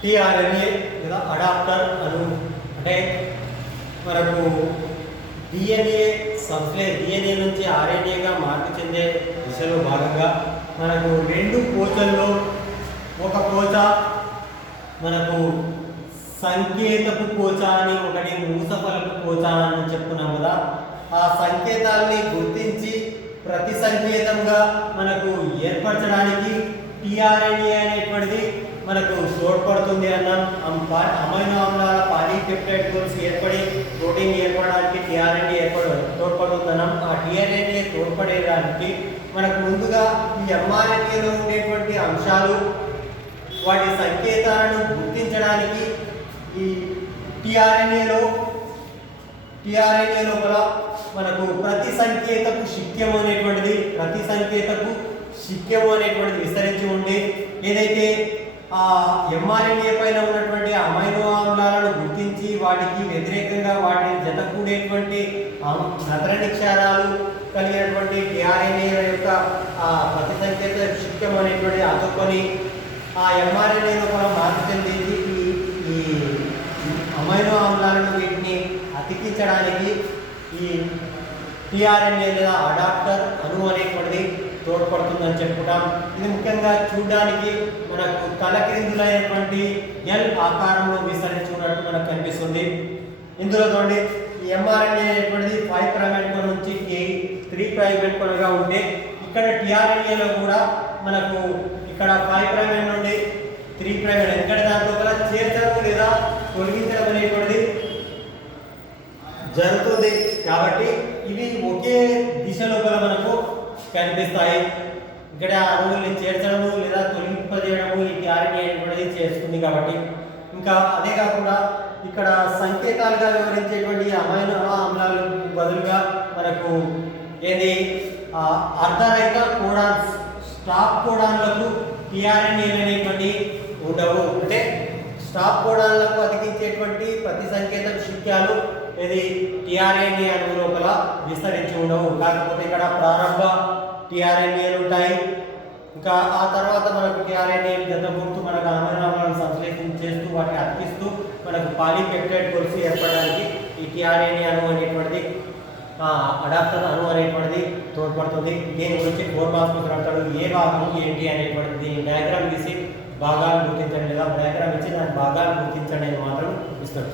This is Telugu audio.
టిఆర్ఎన్ఏ లేదా అడాప్టర్ అను అంటే మనకు డిఎన్ఏ సబ్స్లే డిఎన్ఏ నుంచి ఆర్ఎన్ఏగా మార్పు చెందే దిశలో భాగంగా మనకు రెండు కోచల్లో ఒక కోచ మనకు సంకేతపు కోచ అని ఒకటి మూసఫలపు కోచ అని చెప్పుకున్నాం కదా. ఆ సంకేతాల్ని గుర్తించి ప్రతి సంకేతంగా మనకు ఏర్పరచడానికి టిఆర్ఎన్ఏ అనేటువంటిది మనకు తోడ్పడుతుంది అన్నాం పా- అమైనో ఆమ్లాల పాలీపెప్టైడ్ గోల్స్ ఏర్పడి ప్రోటీన్ ఏర్పడడానికి టిఆర్ఎన్ఏ ఏర్పడ తోడ్పడుతుందన్నాం ఆ టిఆర్ఎన్ఏ తోడ్పడేదానికి మనకు ముందుగా ఈ ఎంఆర్ఎన్ఏలో ఉండేటువంటి అంశాలు వాటి సంకేతాలను గుర్తించడానికి ఈ టిఆర్ఎన్ఏలో టిఆర్ఎన్ఏ లోపల మనకు ప్రతి సంకేతకు శిక్యం అనేటువంటిది ప్రతి సంకేతకు శిక్యము అనేటువంటిది విస్తరించి ఉండే ఏదైతే ఆ ఎంఆర్ఎన్ఏ పైన ఉన్నటువంటి అమైనో ఆమ్లాలను గుర్తించి వాటికి వ్యతిరేకంగా వాటిని జతకూడేటువంటి కూడేటువంటి నత్రని క్షారాలు కలిగినటువంటి టిఆర్ఎన్ఏ యొక్క ప్రతి సంకేత శిక్షం అనేటువంటి అతుక్కొని ఆ ఎంఆర్ఎన్ఏలో మనం మార్పు చెందించి ఈ ఈ అమైనో ఆమ్లాలను వీటిని అతికించడానికి ఈ టిఆర్ఎన్ఏ లేదా అడాప్టర్ అణు అనేటువంటిది తోడ్పడుతుందని చెప్పుకుంటాం. ఇది ముఖ్యంగా చూడడానికి మనకు తలకిందులైనటువంటి ఎల్ ఆకారంలో విస్తరించుకున్నట్టు మనకు కనిపిస్తుంది. ఇందులో చూడండి ఈ ఎంఆర్ఎన్ఏ అనేటువంటిది ఫైవ్ ప్రైవేట్ నుంచి కే త్రీ ప్రైవేట్ కొనగా ఉంటే ఇక్కడ టీఆర్ఎన్ఏలో కూడా మనకు ఇక్కడ ఫైవ్ ప్రైవేట్ నుండి త్రీ ప్రైవేట్ ఎక్కడ దాంట్లో కూడా చేర్చడం లేదా తొలగించడం అనేటువంటిది జరుగుతుంది. కాబట్టి ఇవి ఒకే దిశలో లోపల మనకు కనిపిస్తాయి. ఇక్కడ అణువుల్ని చేర్చడము లేదా తొలగింపజేయడము ఈ క్యారెట్ అనేటువంటిది చేస్తుంది కాబట్టి. ఇంకా అదే కాకుండా ఇక్కడ సంకేతాలుగా వివరించేటువంటి అమైనో ఆమ్లాలకు బదులుగా మనకు ఏది? అర్ధరహిత కోడాన్స్ స్టాప్ కోడాన్లకు టిఆర్ఎన్ఏ అనేటువంటి ఉండవు. అంటే స్టాప్ కోడాన్లకు అతికించేటువంటి ప్రతి సంకేతం శిక్యాలు ఇది టిఆర్ఎన్ఏ అణువు లోపల విస్తరించి ఉండవు. కాకపోతే ఇక్కడ ప్రారంభ టిఆర్ఎన్ఏలు ఉంటాయి. ఇంకా ఆ తర్వాత మనకు టిఆర్ఎన్ఏ జత గుర్తు మనకు అమైనాలను సంశ్లేషణ చేస్తూ వాటిని అర్పిస్తూ మనకు పాలీపెప్టైడ్ కొలిసి ఏర్పడడానికి ఈ టిఆర్ఎన్ఏ అణువు అనేటువంటిది అడాప్టర్ అణువు అనేటువంటిది తోడ్పడుతుంది. దీని గురించి ఫోర్ మార్క్స్ మాట్లాడతాడు ఏ భాగం ఏంటి అనేటువంటిది డయాగ్రామ్ గీసి భాగాలు గుర్తించండి. లేదా డయాగ్రామ్ ఇచ్చి దాని భాగాలు గుర్తించండి అని మాత్రం ఇస్తాడు.